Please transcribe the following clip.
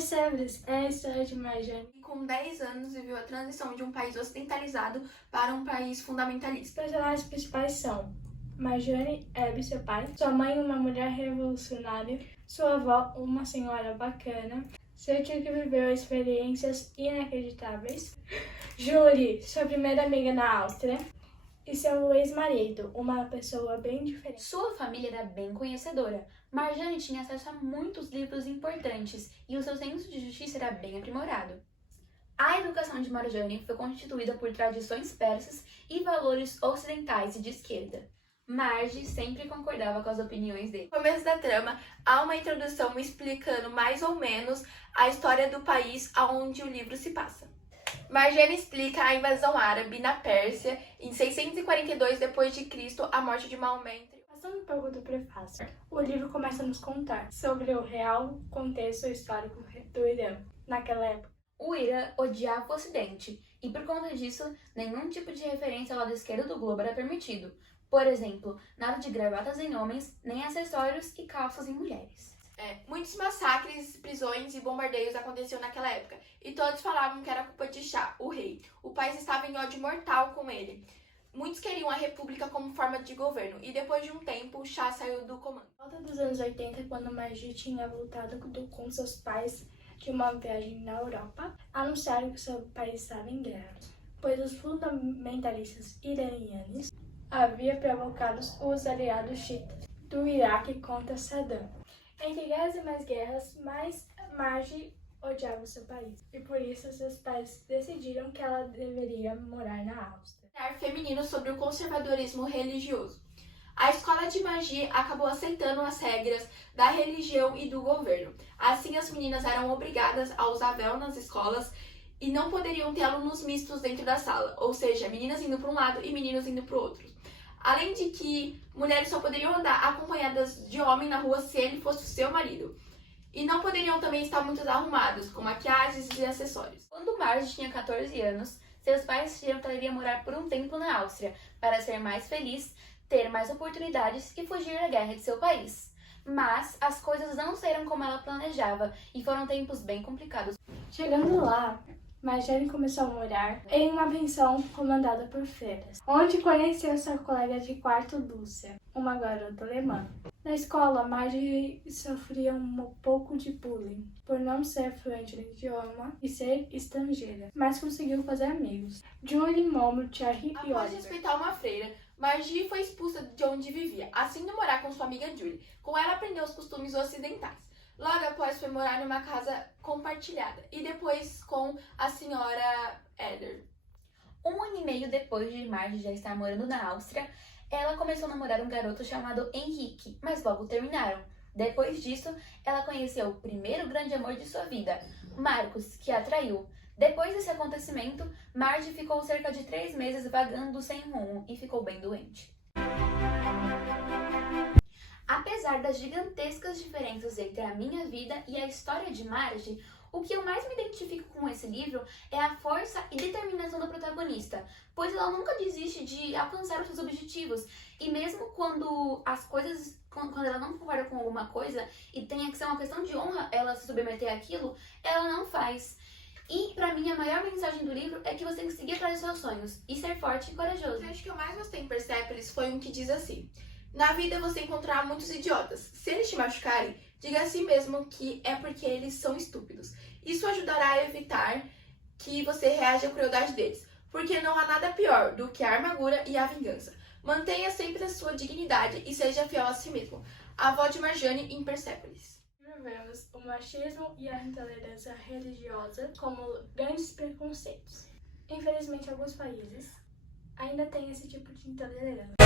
Persebres é a história de Marjane, que com 10 anos viveu a transição de um país ocidentalizado para um país fundamentalista. Os personagens principais são Marjane, Hebe, seu pai, sua mãe, uma mulher revolucionária, sua avó, uma senhora bacana, seu tio que viveu experiências inacreditáveis, Julie, sua primeira amiga na Áustria, e seu ex-marido, uma pessoa bem diferente. Sua família era bem conhecedora. Marjane tinha acesso a muitos livros importantes e o seu senso de justiça era bem aprimorado. A educação de Marjane foi constituída por tradições persas e valores ocidentais e de esquerda. Marge sempre concordava com as opiniões dele. No começo da trama, há uma introdução explicando mais ou menos a história do país onde o livro se passa. Marjane explica a invasão árabe na Pérsia em 642 d.C., a morte de Maomé. Passando um pouco do prefácio, o livro começa a nos contar sobre o real contexto histórico do Irã naquela época. O Irã odiava o Ocidente e, por conta disso, nenhum tipo de referência ao lado esquerdo do globo era permitido. Por exemplo, nada de gravatas em homens, nem acessórios e calças em mulheres. Muitos massacres, prisões e bombardeios aconteciam naquela época, e todos falavam que era culpa de Shah, o rei. O país estava em ódio mortal com ele. Muitos queriam a república como forma de governo, e depois de um tempo, Shah saiu do comando. Na volta dos anos 80, quando Marjane tinha voltado com seus pais de uma viagem na Europa, anunciaram que seu país estava em guerra, pois os fundamentalistas iranianos haviam provocado os aliados xiitas do Iraque contra Saddam. Entre guerras e mais guerras, Marge odiava seu país, e por isso seus pais decidiram que ela deveria morar na Áustria. Feminino sobre o conservadorismo religioso. A escola de magia acabou aceitando as regras da religião e do governo. Assim, as meninas eram obrigadas a usar véu nas escolas e não poderiam ter alunos mistos dentro da sala, ou seja, meninas indo para um lado e meninos indo para o outro. Além de que mulheres só poderiam andar acompanhadas de homem na rua se ele fosse o seu marido. E não poderiam também estar muito arrumadas, com maquiagens e acessórios. Quando Marge tinha 14 anos, seus pais decidiram que ela iria morar por um tempo na Áustria, para ser mais feliz, ter mais oportunidades e fugir da guerra de seu país. Mas as coisas não saíram como ela planejava e foram tempos bem complicados. Chegando lá, Marjane começou a morar em uma pensão comandada por freiras, onde conheceu sua colega de quarto, Lúcia, uma garota alemã. Na escola, Marge sofria um pouco de bullying, por não ser fluente no idioma e ser estrangeira, mas conseguiu fazer amigos. Julie, Momo, Cherry e Após Oliver. respeitar uma freira, Margie foi expulsa de onde vivia, assim de morar com sua amiga Julie. Com ela aprendeu os costumes ocidentais. Logo após foi morar numa casa compartilhada e depois com a senhora Eder. 1 ano e meio depois de Marge já estar morando na Áustria, ela começou a namorar um garoto chamado Henrique, mas logo terminaram. Depois disso, ela conheceu o primeiro grande amor de sua vida, Marcos, que a atraiu. Depois desse acontecimento, Marge ficou cerca de 3 meses vagando sem rumo e ficou bem doente. Apesar das gigantescas diferenças entre a minha vida e a história de Marge, o que eu mais me identifico com esse livro é a força e determinação da protagonista, pois ela nunca desiste de alcançar os seus objetivos, e mesmo quando ela não concorda com alguma coisa e tenha que ser uma questão de honra ela se submeter àquilo, ela não faz. E pra mim a maior mensagem do livro é que você tem que seguir atrás dos seus sonhos e ser forte e corajoso. O trecho que eu mais gostei em Persépolis foi um que diz assim: na vida você encontrará muitos idiotas. Se eles te machucarem, diga a si mesmo que é porque eles são estúpidos. Isso ajudará a evitar que você reaja à crueldade deles, porque não há nada pior do que a amargura e a vingança. Mantenha sempre a sua dignidade e seja fiel a si mesmo. A avó de Marjane em Persépolis. Vemos o machismo e a intolerância religiosa como grandes preconceitos. Infelizmente, alguns países ainda têm esse tipo de intolerância.